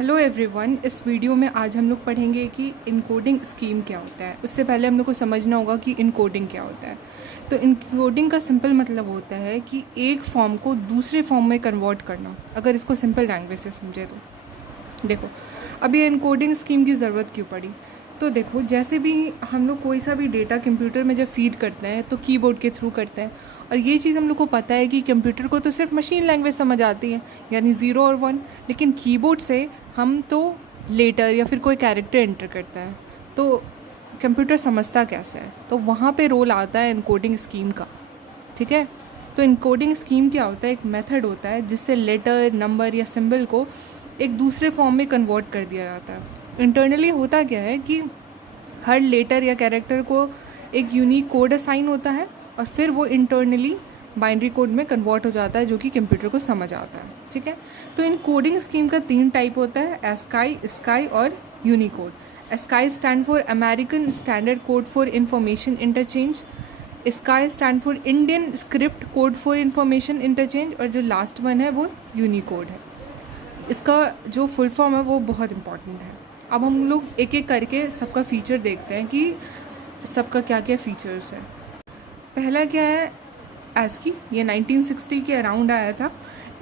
Hello everyone, इस video में आज हम लोग पढ़ेंगे कि इनकोडिंग स्कीम क्या होता है। उससे पहले हम लोग को समझना होगा कि इनकोडिंग क्या होता है। तो इनकोडिंग का सिंपल मतलब होता है कि एक फॉर्म को दूसरे फॉर्म में कन्वर्ट करना। अगर इसको सिंपल लैंग्वेज से समझे तो देखो, अब ये इनकोडिंग स्कीम की ज़रूरत क्यों पड़ी। तो देखो, जैसे भी हम लोग कोई सा भी डेटा कंप्यूटर में जब फीड करते हैं तो कीबोर्ड के थ्रू करते हैं। और ये चीज़ हम लोग को पता है कि कंप्यूटर को तो सिर्फ मशीन लैंग्वेज समझ आती है, यानी 0 और 1। लेकिन कीबोर्ड से हम तो लेटर या फिर कोई कैरेक्टर एंटर करता है, तो कंप्यूटर समझता कैसे है। तो वहाँ पे रोल आता है इनकोडिंग स्कीम का। ठीक है, तो इनकोडिंग स्कीम क्या होता है, एक मेथड होता है जिससे लेटर, नंबर या सिंबल को एक दूसरे फॉर्म में कन्वर्ट कर दिया जाता है। इंटरनली होता क्या है कि हर लेटर या कैरेक्टर को एक यूनिक कोड असाइन होता है और फिर वो इंटरनली बाइनरी कोड में कन्वर्ट हो जाता है, जो कि कंप्यूटर को समझ आता है। ठीक है, तो इन कोडिंग स्कीम का 3 टाइप होता है, एस्काई, स्काई और Unicode. ASCII stand for American standard code for information interchange, sky stand for Indian script code for information interchange, और जो लास्ट वन है वो यूनिकोड है। इसका जो फुल फॉर्म है वो बहुत इंपॉर्टेंट है। अब हम लोग एक एक करके सबका फ़ीचर देखते हैं कि सबका क्या क्या फ़ीचर्स है। पहला क्या है, ASCII। ये 1960 के अराउंड आया था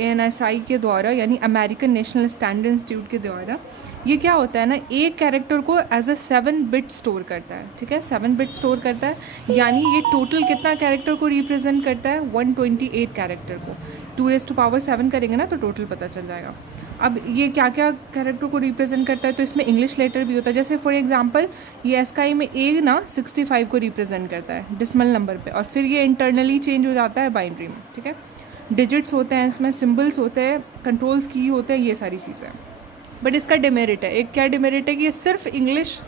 ANSI के द्वारा, यानी अमेरिकन नेशनल स्टैंडर्ड इंस्टीट्यूट के द्वारा। ये क्या होता है ना, एक कैरेक्टर को एज अ 7 बिट स्टोर करता है। ठीक है, 7 बिट स्टोर करता है, यानी ये टोटल कितना कैरेक्टर को रिप्रेजेंट करता है, 128 कैरेक्टर को। 2⁻7 करेंगे ना तो टोटल पता चल जाएगा। अब ये क्या क्या कैरेक्टर को रिप्रेजेंट करता है, तो इसमें इंग्लिश लेटर भी होता है। जैसे फॉर एग्जांपल ये एस्काई में ए ना 65 को रिप्रेजेंट करता है डिसिमल नंबर पे, और फिर ये इंटरनली चेंज हो जाता है बाइनरी में। ठीक है, डिजिट्स होते हैं इसमें, सिंबल्स होते हैं, कंट्रोल्स की होते हैं, ये सारी चीज़ें। बट इसका डिमेरिट है, एक क्या डिमेरिट है कि ये सिर्फ इंग्लिश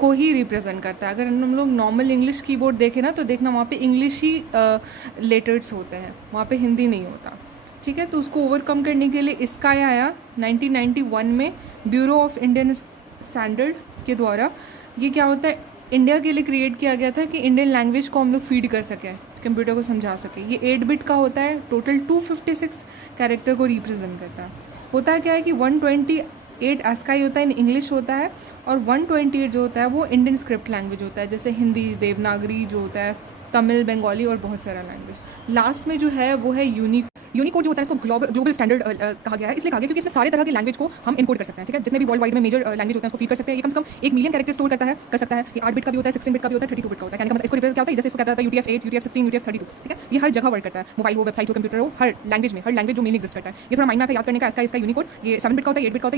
को ही रिप्रेजेंट करता है। अगर हम लोग नॉर्मल इंग्लिश कीबोर्ड देखें ना तो देखना वहाँ पे इंग्लिश ही लेटर्स होते हैं, वहाँ पे हिंदी नहीं होता। ठीक है, तो उसको ओवरकम करने के लिए इसका आया 1991 में ब्यूरो ऑफ इंडियन स्टैंडर्ड के द्वारा। ये क्या होता है, इंडिया के लिए क्रिएट किया गया था कि इंडियन लैंग्वेज को हम लोग फीड कर सकें, कंप्यूटर को समझा सकें। ये 8 बिट का होता है, टोटल 256 कैरेक्टर को रिप्रेजेंट करता है। होता क्या है कि 128 एस्काई होता है, इन इंग्लिश होता है, और 128 जो होता है वो इंडियन स्क्रिप्ट लैंग्वेज होता है, जैसे हिंदी, देवनागरी जो होता है, तमिल, बंगाली और बहुत सारा लैंग्वेज। लास्ट में जो है वो है यूनिकोड जो होता है, इसको ग्लोबल स्टैंडर्ड कहा गया है। इसलिए कहा गया क्योंकि इसमें सारे तरह की लैंग्वेज को हम इनकोड कर सकते हैं। ठीक है, जितने भी वर्ल्ड वाइड में मेजर लैंग्वेज होते हैं उसको फीड कर सकते हैं। ये कम से कम 1 मिलियन कैरेक्टर स्टोर कर सकता है। ये 8 बिट का भी होता है, 16 बिट का भी होता है, 32 बिट का होता है। कहने का मतलब इसको रिप्रेजेंट क्या होता है, जैसे इसको कहता है UTF-8, UTF-16, UTF-32। ठीक है, ये हर जगह वर्क करता है, मोबाइल हो, वेबसाइट हो, कंप्यूटर हो, हर लैंग्वेज जो मेनली एग्जिस्ट करता है। ये थोड़ा माइंड में याद करने का। इसका यूनिकोड ये 7 बिट का होता है, 8 बिट का होता है।